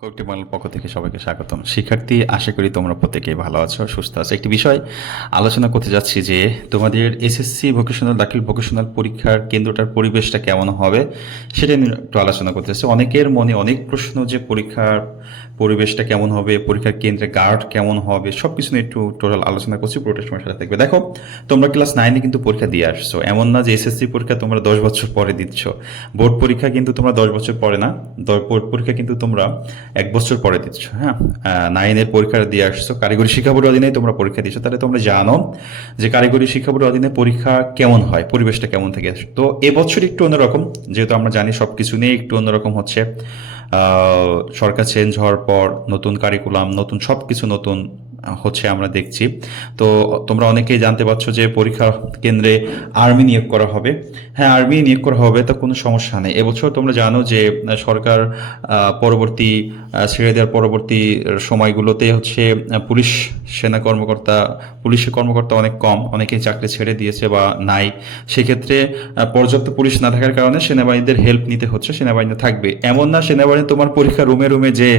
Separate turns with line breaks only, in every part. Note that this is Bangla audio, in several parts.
কোকটি বাংলার পক্ষ থেকে সবাইকে স্বাগতম। শিক্ষার্থী, আশা করি তোমরা প্রত্যেকেই ভালো আছো, সুস্থ আছো। একটি বিষয় আলোচনা করতে যাচ্ছি যে, তোমাদের এসএসসি ভোকেশনাল দাখিল ভোকেশনাল পরীক্ষার কেন্দ্রটার পরিবেশটা কেমন হবে সেটা নিয়ে একটু আলোচনা করতে যাচ্ছি। অনেকের মনে অনেক প্রশ্ন যে, পরীক্ষার পরিবেশটা কেমন হবে, পরীক্ষার কেন্দ্রে গার্ড কেমন হবে সব কিছু নিয়ে একটু টোটাল আলোচনা করছি পুরোটা সময় সাথে থাকবে। দেখো, তোমরা ক্লাস নাইনে কিন্তু পরীক্ষা দিয়ে আসছো। এমন না যে, এসএসসি পরীক্ষা তোমরা দশ বছর পরে দিচ্ছ। বোর্ড পরীক্ষা কিন্তু তোমরা দশ বছর পরে না। বোর্ড পরীক্ষা কিন্তু তোমরা এক বছর পরে দিচ্ছ হ্যাঁ? নাইনের পরীক্ষা দিয়ে আসছো, কারিগরি শিক্ষা বোর্ডের অধীনে তোমরা পরীক্ষা দিচ্ছ তাহলে তোমরা জানো যে কারিগরি শিক্ষা বোর্ডের অধীনে পরীক্ষা কেমন হয়, পরিবেশটা কেমন থাকে? তো এবছর একটু অন্যরকম, যেহেতু আমরা জানি সব কিছু নিয়ে একটু অন্যরকম হচ্ছে। সরকার চেঞ্জ হওয়ার পর নতুন কারিকুলাম নতুন সব কিছু নতুন হচ্ছে আমরা দেখছি। তো তোমরা অনেকেই জানতে পারছ যে পরীক্ষা কেন্দ্রে আর্মি নিয়োগ করা হবে। হ্যাঁ আর্মি নিয়োগ করা হবে, তো কোনো সমস্যা নেই। এবছর তোমরা জানো যে সরকার পরবর্তী ছেড়ে দেওয়ার পরবর্তী সময়গুলোতে হচ্ছে পুলিশ সেনা কর্মকর্তা পুলিশের কর্মকর্তা অনেক কম, অনেকেই চাকরি ছেড়ে দিয়েছে বা নাই। সেক্ষেত্রে পর্যাপ্ত পুলিশ না থাকার কারণে সেনাবাহিনীদের হেল্প নিতে হচ্ছে, সেনাবাহিনী থাকবে। এমন না সেনাবাহিনী তোমার পরীক্ষা রুমে রুমে যে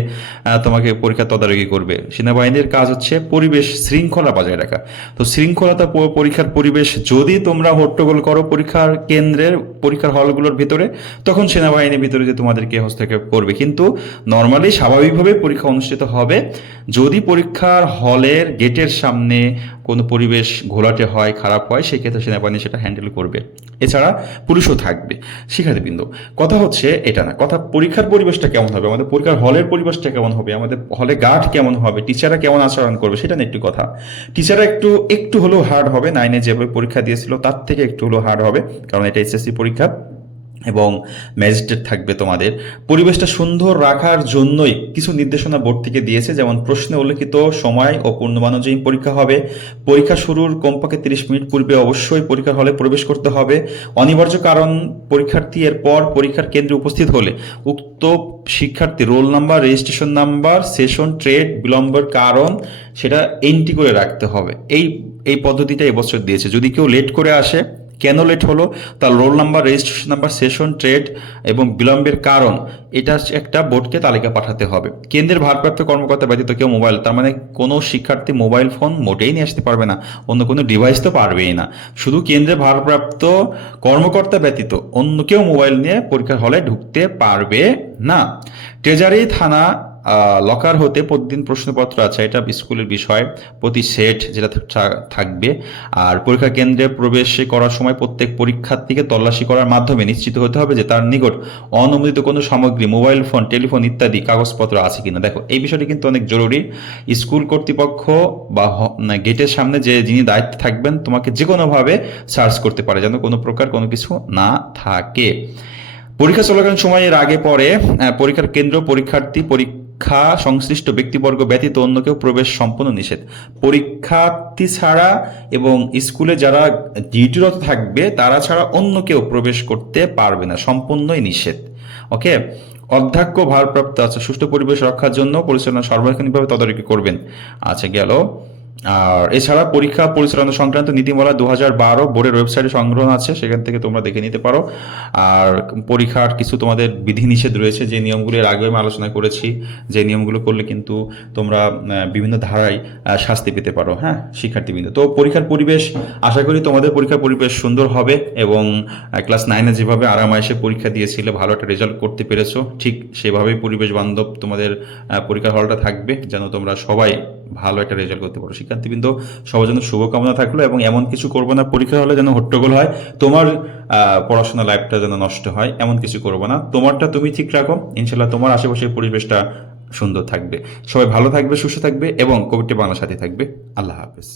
তোমাকে পরীক্ষা তদারকি করবে। সেনাবাহিনীর কাজ হচ্ছে পরিবেশ শৃঙ্খলা বজায় রাখা। তো শৃঙ্খলতা পরীক্ষার পরিবেশ যদি তোমরা হট্টগোল করো পরীক্ষার কেন্দ্রের পরীক্ষার হলগুলোর ভিতরে, তখন সেনাবাহিনীর ভিতরে যে তোমাদেরকে হস্তক্ষেপ করবে। কিন্তু নর্মালি স্বাভাবিকভাবে পরীক্ষা অনুষ্ঠিত হবে যদি পরীক্ষার হলের গেটের সামনে কোনো পরিবেশ ঘোলাটে হয়, খারাপ হয়, সেক্ষেত্রে সেনাবাহিনী সেটা হ্যান্ডেল করবে। এছাড়া পুলিশও থাকবে। শিক্ষার্থীবৃন্দ, কথা হচ্ছে এটা না, কথা পরীক্ষার পরিবেশটা কেমন হবে? আমাদের পরীক্ষার হলের পরিবেশটা কেমন হবে? আমাদের হলে গার্ড কেমন হবে? টিচাররা কেমন আচরণ করবে? সেটা নিয়ে একটু কথা। টিচাররা একটু একটু হলেও হার্ড হবে। নাইনে যেভাবে পরীক্ষা দিয়েছিল, তার থেকে একটু হলেও হার্ড হবে। কারণ এটা এসএসসি পরীক্ষা। এবং ম্যাজিস্ট্রেট থাকবে তোমাদের। পরিবেশটা সুন্দর রাখার জন্যই কিছু নির্দেশনা বোর্ড থেকে দিয়েছে, যেমন প্রশ্নে উল্লেখিত সময় ও পূর্ণমান অনুযায়ী পরীক্ষা হবে, পরীক্ষা শুরুর কমপক্ষে তিরিশ মিনিট পূর্বে অবশ্যই পরীক্ষার হলে প্রবেশ করতে হবে। অনিবার্য কারণ, পরীক্ষার্থী এর পর পরীক্ষার কেন্দ্রে উপস্থিত হলে উক্ত শিক্ষার্থী roll number, registration number, session, trade, বিলম্বের কারণ সেটা এন্ট্রি করে রাখতে হবে। এই এই পদ্ধতিটা এবছর দিয়েছে। যদি কেউ লেট করে আসে কেন লেট হলো? তার roll number registration number session trade এবং বিলম্বের কারণ, এটা একটা বোর্ডকে তালিকা পাঠাতে হবে। কেন্দ্রের ভারপ্রাপ্ত কর্মকর্তা ব্যতীত কেউ মোবাইল তার মানে কোনো শিক্ষার্থী মোবাইল ফোন মোটেই নিয়ে আসতে পারবে না, অন্য কোনো ডিভাইস তো পারবেই না। শুধু কেন্দ্রের ভারপ্রাপ্ত কর্মকর্তা ব্যতীত অন্য কেউ মোবাইল নিয়ে পরীক্ষার হলে ঢুকতে পারবে না। ট্রেজারি থানা লকার হতে প্রতিদিন প্রশ্নপত্র আছে, এটা স্কুলের বিষয়। প্রতি সেট যেটা থাকবে। আর পরীক্ষা কেন্দ্রে প্রবেশ করার সময় প্রত্যেক পরীক্ষার্থীকে তল্লাশি করার মাধ্যমে নিশ্চিত হতে হবে যে তার নিকট অনুমোদিত কোনো সামগ্রী, মোবাইল ফোন, টেলিফোন ইত্যাদি কাগজপত্র আছে কিনা। দেখো, এই বিষয়টি কিন্তু অনেক জরুরি। স্কুল কর্তৃপক্ষ বা গেটের সামনে যে যিনি দায়িত্বে থাকবেন, তোমাকে যে কোনোভাবে সার্চ করতে পারে, যেন কোনো প্রকার কোনো কিছু না থাকে। পরীক্ষা চলাকালীন সময়ের আগে পরে পরীক্ষার কেন্দ্র পরীক্ষার্থী পরীক্ষা সংশ্লিষ্ট ব্যক্তিবর্গ ব্যতীত অন্য কেউ প্রবেশ সম্পূর্ণ নিষেধ। পরীক্ষার্থী ছাড়া এবং স্কুলে যারা ডিউটিরত থাকবে, তারা ছাড়া অন্য কেউ প্রবেশ করতে পারবে না, সম্পূর্ণই নিষেধ। ওকে অধ্যক্ষ ভারপ্রাপ্ত আছে, সুষ্ঠু পরিবেশ রক্ষার জন্য পরিচালনা সর্বাধিকভাবে তদারকি করবেন। আচ্ছা গেল। আর এছাড়া পরীক্ষা পরিচালনা সংক্রান্ত নীতিমালা দু হাজার বারো বোর্ডের ওয়েবসাইটে সংগ্রহ আছে, সেখান থেকে তোমরা দেখে নিতে পারো। আর পরীক্ষার কিছু তোমাদের বিধিনিষেধ রয়েছে, যে নিয়মগুলো আগেও আমি আলোচনা করেছি, যে নিয়মগুলো করলে কিন্তু তোমরা বিভিন্ন ধারায় শাস্তি পেতে পারো হ্যাঁ শিক্ষার্থীবৃন্দ। তো পরীক্ষার পরিবেশ, আশা করি তোমাদের পরীক্ষার পরিবেশ সুন্দর হবে এবং ক্লাস নাইনে যেভাবে আরামায়েসে পরীক্ষা দিয়েছিলে, ভালো একটা রেজাল্ট করতে পেরেছ, ঠিক সেভাবেই পরিবেশ বান্ধব তোমাদের পরীক্ষার হলটা থাকবে, যেন তোমরা সবাই ভালো একটা রেজাল্ট করতে পারো শিক্ষার্থীবৃন্দ, সবার জন্য শুভকামনা থাকল এবং এমন কিছু করব না, পরীক্ষা হলে যেন হট্টগোল হয়, তোমার পড়াশোনা লাইফটা যেন নষ্ট হয়, এমন কিছু করব না। তোমারটা তুমি ঠিক রাখো ইনশাল্লাহ তোমার আশেপাশের পরিবেশটা সুন্দর থাকবে। সবাই ভালো থাকবে, সুস্থ থাকবে এবং কোভিডটি বাংলার সাথে থাকবে। আল্লাহ হাফেজ।